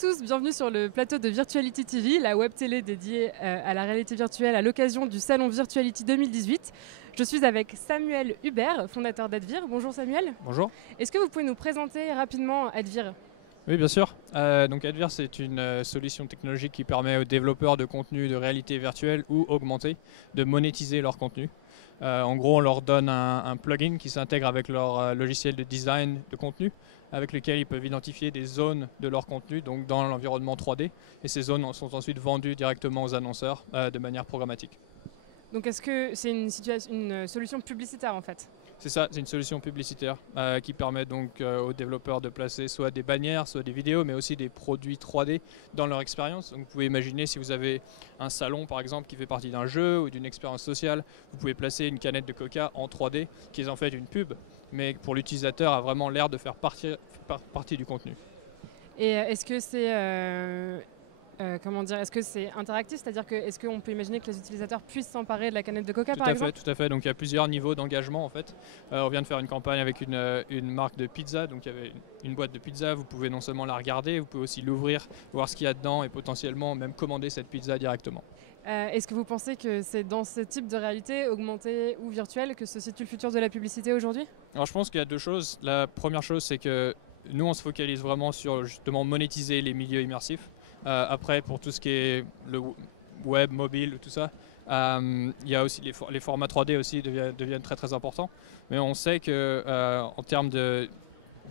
tous, bienvenue sur le plateau de Virtuality TV, la web télé dédiée à la réalité virtuelle à l'occasion du salon Virtuality 2018. Je suis avec Samuel Hubert, fondateur d'Advir. Bonjour Samuel. Bonjour. Est-ce que vous pouvez nous présenter rapidement Advir ? Oui, bien sûr. Donc Advir, c'est une solution technologique qui permet aux développeurs de contenu de réalité virtuelle ou augmentée de monétiser leur contenu. En gros, on leur donne un plugin qui s'intègre avec leur logiciel de design de contenu, avec lequel ils peuvent identifier des zones de leur contenu, donc dans l'environnement 3D. Et ces zones sont ensuite vendues directement aux annonceurs de manière programmatique. Donc est-ce que c'est une solution publicitaire en fait ? C'est ça, c'est une solution publicitaire qui permet donc aux développeurs de placer soit des bannières, soit des vidéos, mais aussi des produits 3D dans leur expérience. Donc vous pouvez imaginer si vous avez un salon par exemple qui fait partie d'un jeu ou d'une expérience sociale, vous pouvez placer une canette de Coca en 3D qui est en fait une pub, mais pour l'utilisateur a vraiment l'air de faire partie du contenu. Et est-ce que c'est est-ce que c'est interactif, c'est-à-dire que est-ce qu'on peut imaginer que les utilisateurs puissent s'emparer de la canette de Coca par exemple ? Tout à fait. Donc il y a plusieurs niveaux d'engagement en fait. On vient de faire une campagne avec une marque de pizza, donc il y avait une boîte de pizza. Vous pouvez non seulement la regarder, vous pouvez aussi l'ouvrir, voir ce qu'il y a dedans et potentiellement même commander cette pizza directement. Est-ce que vous pensez que c'est dans ce type de réalité, augmentée ou virtuelle, que se situe le futur de la publicité aujourd'hui ? Alors je pense qu'il y a deux choses. La première chose, c'est que nous on se focalise vraiment sur justement monétiser les milieux immersifs. Après, pour tout ce qui est le web, mobile, tout ça, il y a aussi les formats 3D aussi deviennent très très importants. Mais on sait que en termes de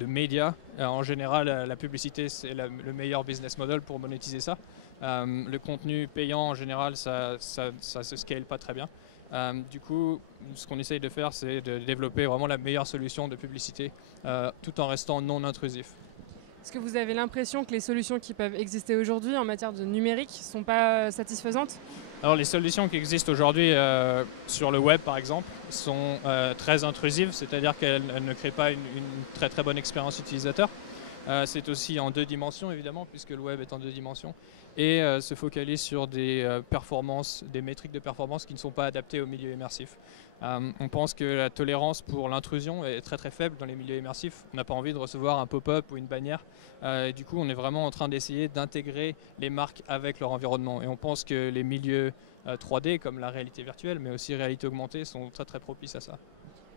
médias, en général, la publicité c'est le meilleur business model pour monétiser ça. Le contenu payant en général, ça se scale pas très bien. Du coup, ce qu'on essaye de faire, c'est de développer vraiment la meilleure solution de publicité tout en restant non intrusif. Est-ce que vous avez l'impression que les solutions qui peuvent exister aujourd'hui en matière de numérique ne sont pas satisfaisantes ? Alors les solutions qui existent aujourd'hui sur le web par exemple sont très intrusives, c'est-à-dire qu'elles ne créent pas une très très bonne expérience utilisateur. C'est aussi en deux dimensions évidemment, puisque le web est en deux dimensions, et se focalise sur des performances, des métriques de performance qui ne sont pas adaptées au milieu immersif. On pense que la tolérance pour l'intrusion est très très faible dans les milieux immersifs. On n'a pas envie de recevoir un pop-up ou une bannière. Et du coup, on est vraiment en train d'essayer d'intégrer les marques avec leur environnement. Et on pense que les milieux 3D, comme la réalité virtuelle, mais aussi réalité augmentée, sont très très propices à ça.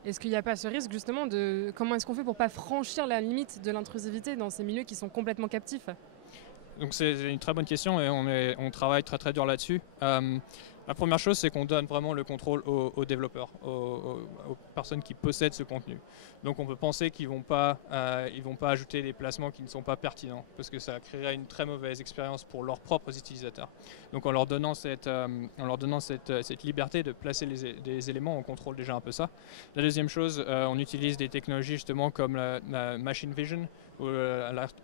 Est-ce qu'il n'y a pas ce risque justement de comment est-ce qu'on fait pour ne pas franchir la limite de l'intrusivité dans ces milieux qui sont complètement captifs ? Donc c'est une très bonne question et on travaille très très dur là-dessus. La première chose, c'est qu'on donne vraiment le contrôle aux développeurs, aux personnes qui possèdent ce contenu. Donc on peut penser qu'ils ne vont pas ajouter des placements qui ne sont pas pertinents, parce que ça créerait une très mauvaise expérience pour leurs propres utilisateurs. Donc en leur donnant cette liberté de placer des éléments, on contrôle déjà un peu ça. La deuxième chose, on utilise des technologies justement comme la machine vision ou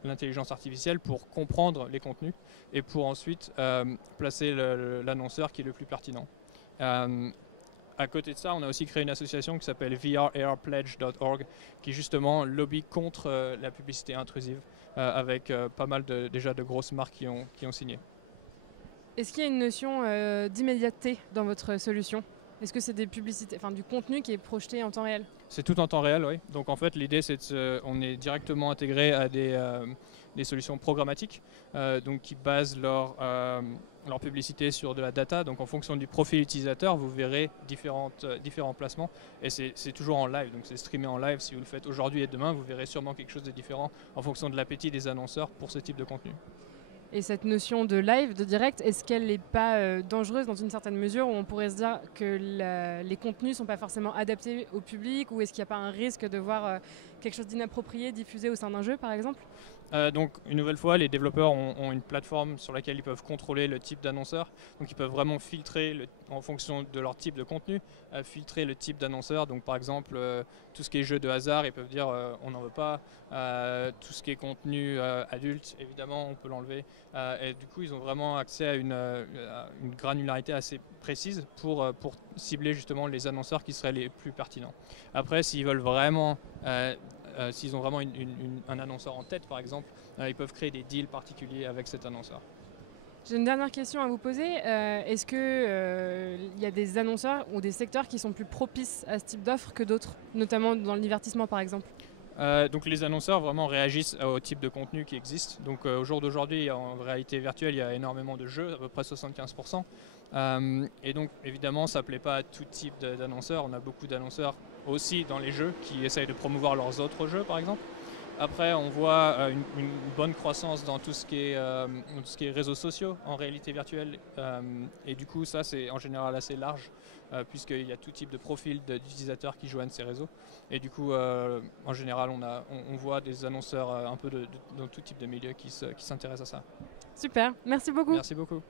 l'intelligence artificielle pour comprendre les contenus et pour ensuite placer l'annonceur qui est le plus pertinent. À côté de ça, on a aussi créé une association qui s'appelle VRARpledge.org qui justement lobby contre la publicité intrusive avec pas mal déjà de grosses marques qui ont signé. Est-ce qu'il y a une notion d'immédiateté dans votre solution ? Est-ce que c'est des publicités, du contenu qui est projeté en temps réel ? C'est tout en temps réel, oui. Donc en fait, l'idée, c'est on est directement intégré à des solutions programmatiques donc qui basent leur publicité sur de la data. Donc en fonction du profil utilisateur, vous verrez différents placements. Et c'est toujours en live, donc c'est streamé en live. Si vous le faites aujourd'hui et demain, vous verrez sûrement quelque chose de différent en fonction de l'appétit des annonceurs pour ce type de contenu. Et cette notion de live, de direct, est-ce qu'elle n'est pas dangereuse dans une certaine mesure où on pourrait se dire que les contenus ne sont pas forcément adaptés au public, ou est-ce qu'il n'y a pas un risque de voir quelque chose d'inapproprié diffusé au sein d'un jeu par exemple ? Donc une nouvelle fois, les développeurs ont une plateforme sur laquelle ils peuvent contrôler le type d'annonceur. Donc ils peuvent vraiment filtrer en fonction de leur type de contenu, filtrer le type d'annonceur. Donc par exemple, tout ce qui est jeu de hasard, ils peuvent dire on n'en veut pas. Tout ce qui est contenu adulte, évidemment, on peut l'enlever. Et du coup, ils ont vraiment accès à une granularité assez précise pour cibler justement les annonceurs qui seraient les plus pertinents. Après, s'ils veulent vraiment s'ils ont vraiment un annonceur en tête, par exemple, ils peuvent créer des deals particuliers avec cet annonceur. J'ai une dernière question à vous poser. Est-ce qu'il y a des annonceurs ou des secteurs qui sont plus propices à ce type d'offre que d'autres, notamment dans le divertissement, par exemple ? Donc les annonceurs vraiment réagissent au type de contenu qui existe. Donc au jour d'aujourd'hui, en réalité virtuelle, il y a énormément de jeux, à peu près 75%. Et donc évidemment, ça ne plaît pas à tout type d'annonceurs. On a beaucoup d'annonceurs aussi dans les jeux qui essayent de promouvoir leurs autres jeux, par exemple. Après, on voit une bonne croissance dans tout ce qui est réseaux sociaux en réalité virtuelle. Et du coup, ça, c'est en général assez large, puisqu'il y a tout type de profil d'utilisateurs qui joignent ces réseaux. Et du coup, en général, on voit des annonceurs un peu dans tout type de milieu qui s'intéressent à ça. Super, merci beaucoup. Merci beaucoup.